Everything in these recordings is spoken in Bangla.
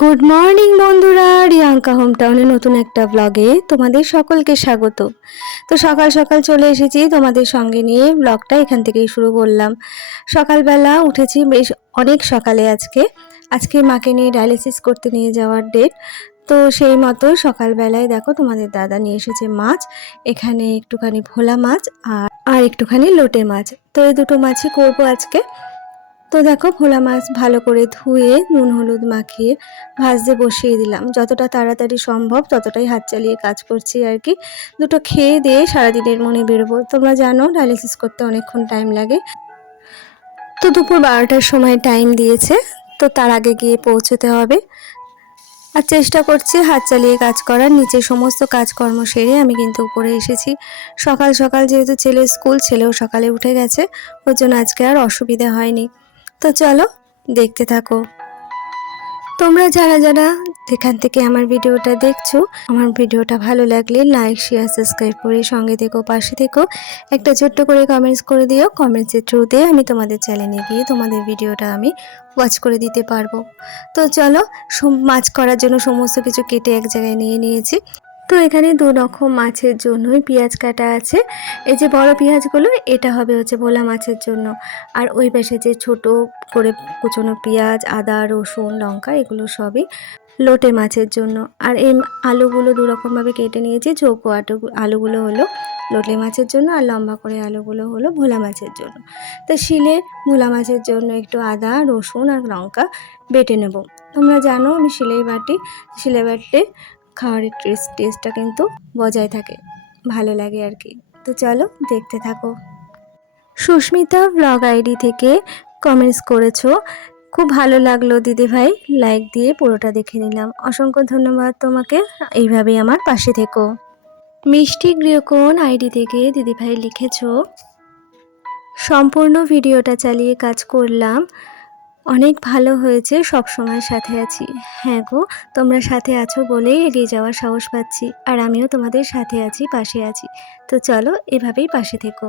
গুড মর্নিং বন্ধুরা, রিয়াঙ্কা হোম টাউনে নতুন একটা ব্লগে তোমাদের সকলকে স্বাগত। তো সকাল সকাল চলে এসেছি তোমাদের সঙ্গে নিয়ে ব্লগটা এখান থেকেই শুরু করলাম। সকালবেলা উঠেছি বেশ অনেক সকালে। আজকে মাকে নিয়ে ডায়ালিসিস করতে নিয়ে যাওয়ার ডেট। তো সেই মতো সকালবেলায় দেখো তোমাদের দাদা নিয়ে এসেছে মাছ। এখানে একটুখানি ভোলা মাছ আর একটুখানি লোটে মাছ। তো এই দুটো মাছই করবো আজকে। তো দেখো ভোলা মাছ ভালো করে ধুয়ে নুন হলুদ মাখিয়ে ভাজতে বসিয়ে দিলাম। যতটা তাড়াতাড়ি সম্ভব ততটাই হাত চালিয়ে কাজ করছি আর কি। দুটো খেয়ে দিয়ে সারাদিনের মনে বেরোবো। তোমরা জানো ডায়ালিসিস করতে অনেকক্ষণ টাইম লাগে। তো দুপুর 12টার সময় টাইম দিয়েছে, তো তার আগে গিয়ে পৌঁছতে হবে। আর চেষ্টা করছি হাত চালিয়ে কাজ করার। নিচে সমস্ত কাজকর্ম সেরে আমি কিন্তু উপরে এসেছি। সকাল সকাল যেহেতু ছেলের স্কুল, ছেলেও সকালে উঠে গেছে, ওর জন্য আজকে আর অসুবিধা হয়নি। তো চলো দেখতে থাকো। তোমরা যারা যারা যেখান থেকে আমার ভিডিওটা দেখছো, আমার ভিডিওটা ভালো লাগলে লাইক শেয়ার সাবস্ক্রাইব করে সঙ্গে থেকো, পাশে থেকো। একটা ছোট্ট করে কমেন্টস করে দিও। কমেন্টসের থ্রুতে আমি তোমাদের চ্যানেলে গিয়ে তোমাদের ভিডিওটা আমি ওয়াচ করে দিতে পারবো। তো চলো, মাছ করার জন্য সমস্ত কিছু কেটে এক জায়গায় নিয়ে নিয়েছি। তো এখানে দু রকম মাছের জন্যই পেঁয়াজ কাটা আছে। এই যে বড় পেঁয়াজগুলো, এটা হবে হচ্ছে ভোলা মাছের জন্য। আর ওই পাশে যে ছোট করে কুচনো পেঁয়াজ, আদা, রসুন, লঙ্কা, এগুলো সবই লোটে মাছের জন্য। আর এই আলুগুলো দু রকমভাবে কেটে নিয়েছি। চৌকো আলুগুলো হলো লোটে মাছের জন্য, আর লম্বা করে আলুগুলো হলো ভোলা মাছের জন্য। তো শিলে ভোলা মাছের জন্য একটু আদা, রসুন আর লঙ্কা বেটে নেব। তোমরা জানো আমি শিলেই বাটি। শিলে বাটলে খাওয়ার টেস্টটা কিন্তু বজায় থাকে, ভালো লাগে আর কি। তো চলো দেখতে থাকো। সুস্মিতা ব্লগ আইডি থেকে কমেন্টস করেছো, খুব ভালো লাগলো দিদিভাই, লাইক দিয়ে পুরোটা দেখে নিলাম। অসংখ্য ধন্যবাদ তোমাকে, এইভাবেই আমার পাশে থেকো। মিষ্টি গৃহকোণ আইডি থেকে দিদিভাই লিখেছো, সম্পূর্ণ ভিডিওটা চালিয়ে কাজ করলাম, অনেক ভালো হয়েছে, সব সময় সাথে আছি। হ্যাঁ গো, তোমরা সাথে আছো বলেই এগিয়ে যাওয়ার সাহস পাচ্ছি। আর আমিও তোমাদের সাথে আছি, পাশে আছি। তো চলো এভাবেই পাশে থেকো।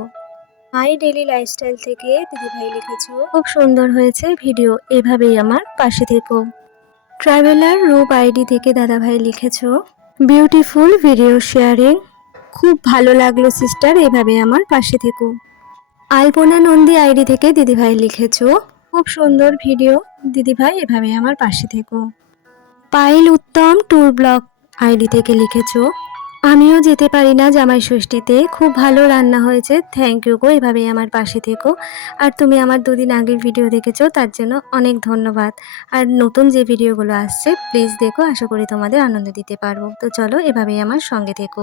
মাই ডেইলি লাইফস্টাইল থেকে দিদিভাই লিখেছো, খুব সুন্দর হয়েছে ভিডিও, এভাবেই আমার পাশে থেকো। ট্রাভেলার রূপ আইডি থেকে দাদাভাই লিখেছো, বিউটিফুল ভিডিও শেয়ারিং, খুব ভালো লাগলো সিস্টার, এভাবে আমার পাশে থেকো। আলপনা নন্দী আইডি থেকে দিদিভাই লিখেছো, খুব সুন্দর ভিডিও দিদিভাই, এভাবে আমার পাশে থেকো। পাইল উত্তম ট্যুর ব্লগ আইডি থেকে লিখেছো, আমিও যেতে পারি না জামাই ষষ্ঠীতে, খুব ভালো রান্না হয়েছে, থ্যাংক ইউ গো, এভাবেই আমার পাশে থেকো। আর তুমি আমার দুদিন আগের ভিডিও দেখেছো, তার জন্য অনেক ধন্যবাদ। আর নতুন যে ভিডিওগুলো আসছে প্লিজ দেখো, আশা করি তোমাদের আনন্দ দিতে পারবো। তো চলো এভাবেই আমার সঙ্গে থেকো।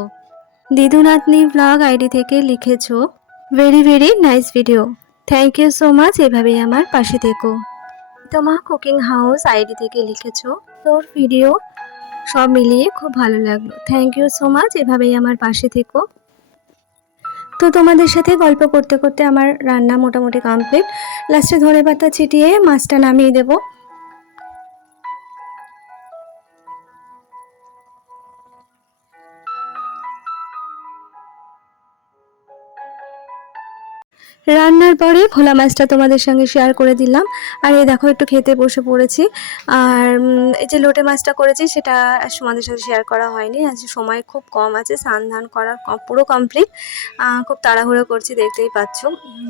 দিদুনাতনি ব্লগ আইডি থেকে লিখেছো, very very nice video, thank you so much, এভাবেই আমার পাশে থেকো। তোমার কুকিং হাউস আইডি থেকে লিখেছো, তোর ভিডিও সব মিলিয়ে খুব ভালো লাগলো, থ্যাংক ইউ সো মাচ, এভাবেই আমার পাশে থেকো। তো তোমাদের সাথে গল্প করতে করতে আমার রান্না মোটামুটি কমপ্লিট। লাস্টে ধনেপাতা ছিটিয়ে মাছটা নামিয়ে দেবো। রান্নার পরে ভোলা মাছটা তোমাদের সঙ্গে শেয়ার করে দিলাম। আর এই দেখো একটু খেতে বসে পড়েছি। আর এই যে লোটে মাছটা করেছি সেটা তোমাদের সাথে শেয়ার করা হয়নি, আজ সময় খুব কম আছে, স্নান ধান করা পুরো কমপ্লিট। খুব তাড়াহুড়ো করছি, দেখতেই পাচ্ছ।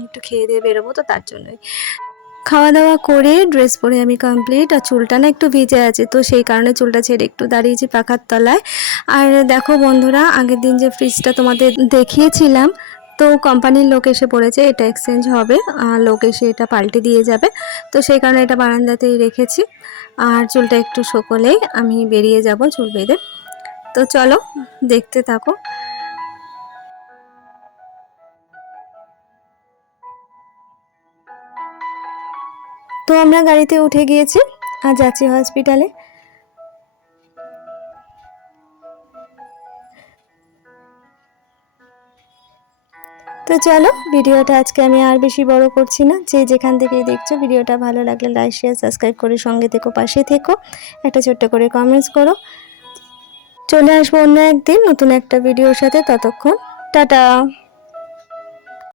একটু খেয়ে দিয়ে বেরোবো, তো তার জন্যই। খাওয়া দাওয়া করে ড্রেস পরে আমি কমপ্লিট। আর চুলটা না একটু ভিজে আছে, তো সেই কারণে চুলটা ছেড়ে একটু দাঁড়িয়েছি পাখার তলায়। আর দেখো বন্ধুরা, আগের দিন যে ফ্রিজটা তোমাদের দেখিয়েছিলাম, তো কোম্পানির লোক এসে পড়েছে, এটা এক্সচেঞ্জ হবে, লোক এসে এটা পাল্টে দিয়ে যাবে। তো সেই কারণে এটা বারান্দাতেই রেখেছি। আর চুলটা একটু শুকোলেই আমি বেরিয়ে যাব চুল বেঁধে। তো চলো দেখতে থাকো। তো আমরা গাড়িতে উঠে গিয়েছি আর যাচ্ছি হসপিটালে। তো চলো ভিডিওটা আজকে আমি আর বেশি বড় করছি না। যে যেখান থেকে দেখছো ভিডিওটা ভালো লাগলে লাইক শেয়ার সাবস্ক্রাইব করে সঙ্গে থেকো, পাশে থেকো। একটা ছোট্ট করে কমেন্টস করো। চলে আসবো অন্য একদিন নতুন একটা ভিডিওর সাথে, ততক্ষণ টাটা।